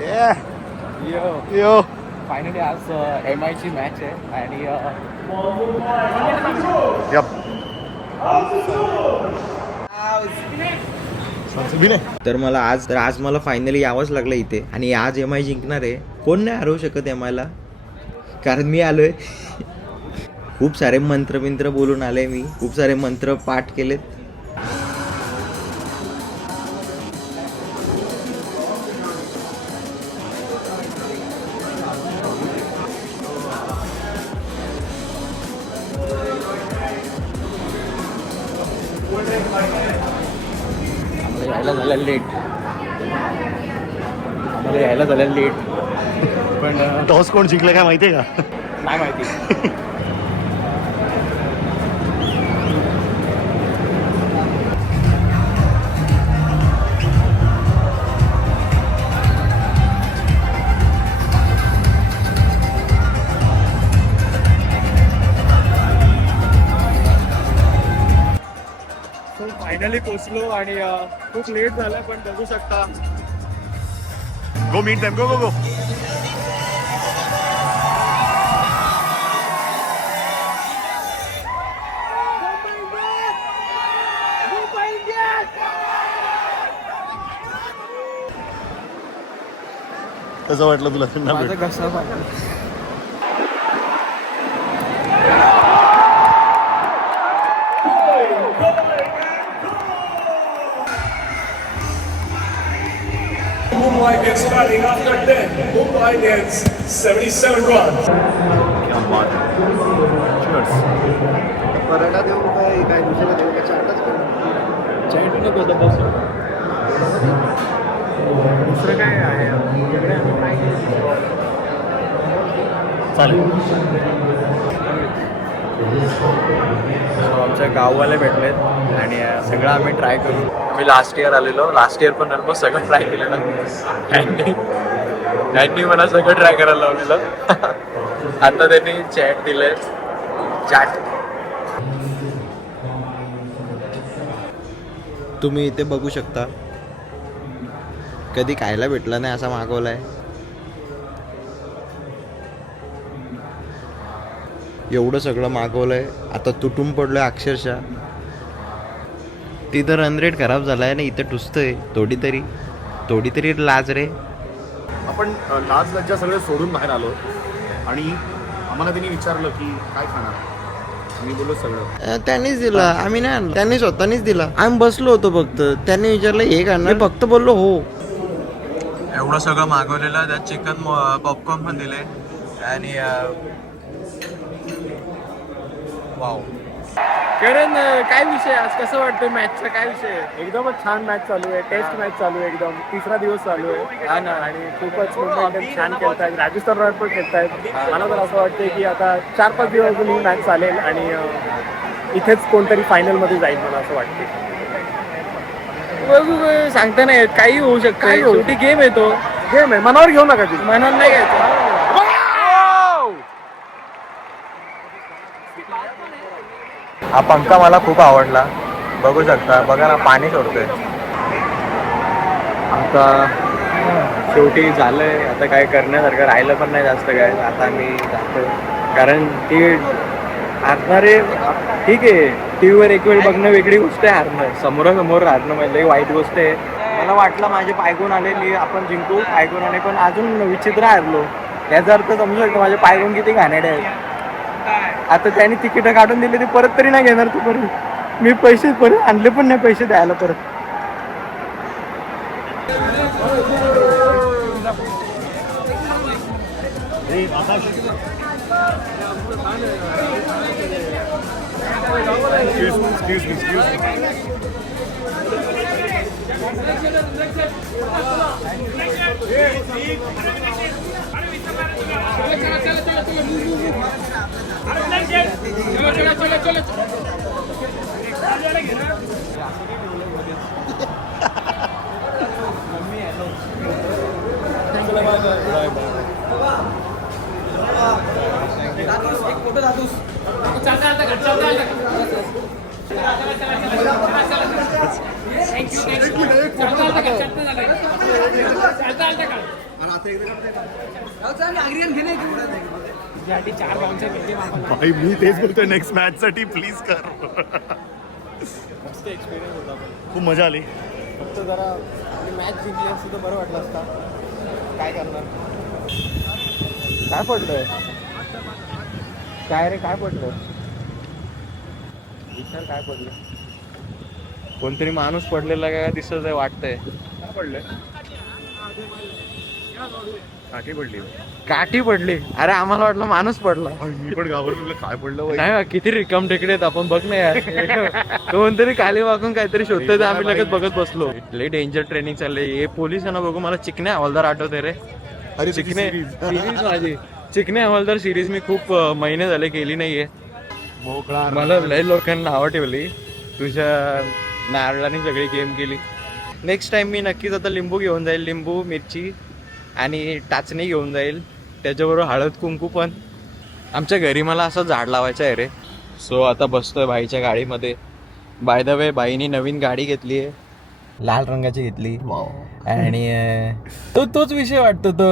यो finally आज MI ची match आहे आणि तर आज मला फायनली यावंच लागलं इथे आणि आज MI जिंकणार आहे. कोण नाही हरवू शकत MI ला, कारण मी आलोय. खूप सारे मंत्र बोलून आले मी, खूप सारे मंत्र पाठ केलेत. यायला झालं लेट पण टॉस कोण जिंकलं काय माहितीये का? नाही माहिती. फायनली पोचलो आणि खूप लेट झालं पण बघू शकता. गो मीट देम, गो गो गो. कसं वाटलं तुला? माझं कसं वाटलं? Mumbai gets starting after 10. Mumbai gets 77 runs. क्या बात है. Cheers. पराठा देऊ काय दुसऱ्याला देऊ का? चाटच करू. चॅट नको होतं बस. दुसरं काय आहे चालेल. आमच्या गाववाले भेटलेत आणि सगळं आम्ही ट्राय करू. आम्ही लास्ट इयर आलेलो, लास्ट इयर पण ऑलमोस्ट सगळं ट्राय केलेलं. त्यांनी मला सगळं ट्राय करायला लावलेलं. आता त्यांनी चॅट दिलंय, चॅट. तुम्ही इथे बघू शकता, कधी खायला भेटलं नाही असा मागवलाय. एवढं सगळं मागवलंय, आता तुटून पडलोय अक्षरशः. तिथं रन रेट खराब झालाय ना, इथं टुसतंय. थोडी तरी लाज रे. आपण लाज लज्जा सगळे सोडून बाहेर आलो आणि आम्हाला त्यांनी विचारलं की काय खाणार. आम्ही बोललो सगळं. त्यांनीच दिला, आम्ही नाही आणलं. त्यांनी स्वतःनीच दिला. आम्ही बसलो होतो फक्त. त्यांनी विचारलं हे खाणार, मी फक्त बोललो हो. एवढं सगळं मागवलेलं, त्यात चिकन पॉपकॉर्न पण दिले आणि वाव. कारण काय विषय आज कसं वाटतं मॅचचा? काय विषय? एकदमच छान मॅच चालू आहे. टेस्ट मॅच चालू आहे, एकदम तिसरा दिवस चालू आहे. हा ना. आणि खूपच मुंबई इंडियन्स छान खेळतायत, राजस्थान रॉयल्स पण खेळतायत. मला तर असं वाटतंय की आता 4-5 दिवस अजून ही मॅच चालेल आणि इथेच कोणतरी फायनलमध्ये जाईल, मला असं वाटते. सांगता नाही येत, काही होऊ शकतं. शेवटी गेम येतो, गेम आहे. मनावर घेऊ नका, ती मनावर नाही घ्यायचं. हा पंखा मला खूप आवडला. बघू शकता, बघा ना, पाणी सोडतोय. आता शेवटी झालंय, आता काय करण्यासारखं राहिलं पण नाही जास्त काय. आता मी जातो, कारण ती हारणारे ठीक आहे. टी व्हीवर एक वेळ बघणं वेगळी गोष्ट आहे, हारणं समोरासमोर राहणं म्हणजे वाईट गोष्ट आहे. मला वाटलं माझे पायगुण आले, मी आपण जिंकू पायगुण आले, पण अजून विचित्र हारलो. याचा अर्थ समजू शकतो माझे पायगुण किती घाणेरडे आहेत. आता त्यांनी तिकीटं काढून दिली, ते परत तरी नाही घेणार तू परत. मी पैसे परत आणले पण नाही, पैसे द्यायला परत. Thank you. भाई मी तेच बोलतोय नेक्स्ट मॅच साठी प्लीज कर. मस्त एक्सपिरियन्स होता पण खूप मजा आली. फक्त जरा मॅच जिंकली असती तर बरं वाटलं असता. काय करणार. काय पडलंय काय रे काय पडलं विचार काय पडलं. कोणतरी माणूस पडलेला काय दिसत आहे वाटतंय. काय पडलंय. काठी पडली. काठी पडली. अरे आम्हाला वाटलं माणूस पडला. मी पण घाबरलो काय पडलं. नाही बा, किती रिकाम टेकडे आहेत आपण बघ ना यार. कोणतरी खाली वाकून काहीतरी शोधतोय आम्ही लगेच बघत बसलो. लई डेंजर ट्रेनिंग चाललंय. हे पोलिसांना बघू मला चिकने हवालदार आठवते रे. अरे चिकने सिरीज माझी चिकने हवालदार सिरीज मी खूप महिने झाले केली नाहीये. मोकळा मला लय लोकांना नावं ठेवली. तुझ्या नारळाने सगळी गेम केली. नेक्स्ट टाइम मी नक्कीच आता लिंबू घेऊन जाईल. लिंबू मिरची आणि टाचणी घेऊन जाईल. त्याच्याबरोबर हळद कुंकू पण. आमच्या घरी मला असं झाड लावायचं आहे रे. सो आता बसतोय भाईच्या गाडीमध्ये. बाय द वे बाईनी नवीन गाडी घेतली आहे. लाल रंगाची घेतली. आणि तोच विषय वाटतो तो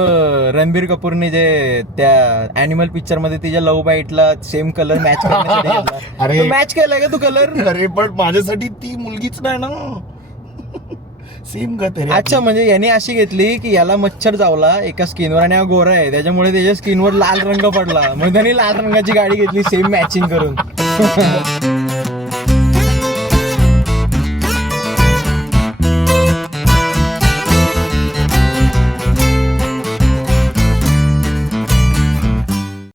रणबीर कपूरने जे त्या अॅनिमल पिक्चर मध्ये तिच्या लव्ह बाईटला सेम कलर मॅच करण्यासाठी घेतला. अरे मॅच केलाय का तू कलर. अरे पण माझ्यासाठी ती मुलगीच नाही ना. सेम का तरी. अच्छा म्हणजे याने अशी घेतली की याला मच्छर चावला एका स्किनवर आणि हा गोरा आहे त्याच्यामुळे त्याच्या स्किनवर लाल रंग पडला. मग त्याने लाल रंगाची गाडी घेतली सेम मॅचिंग करून.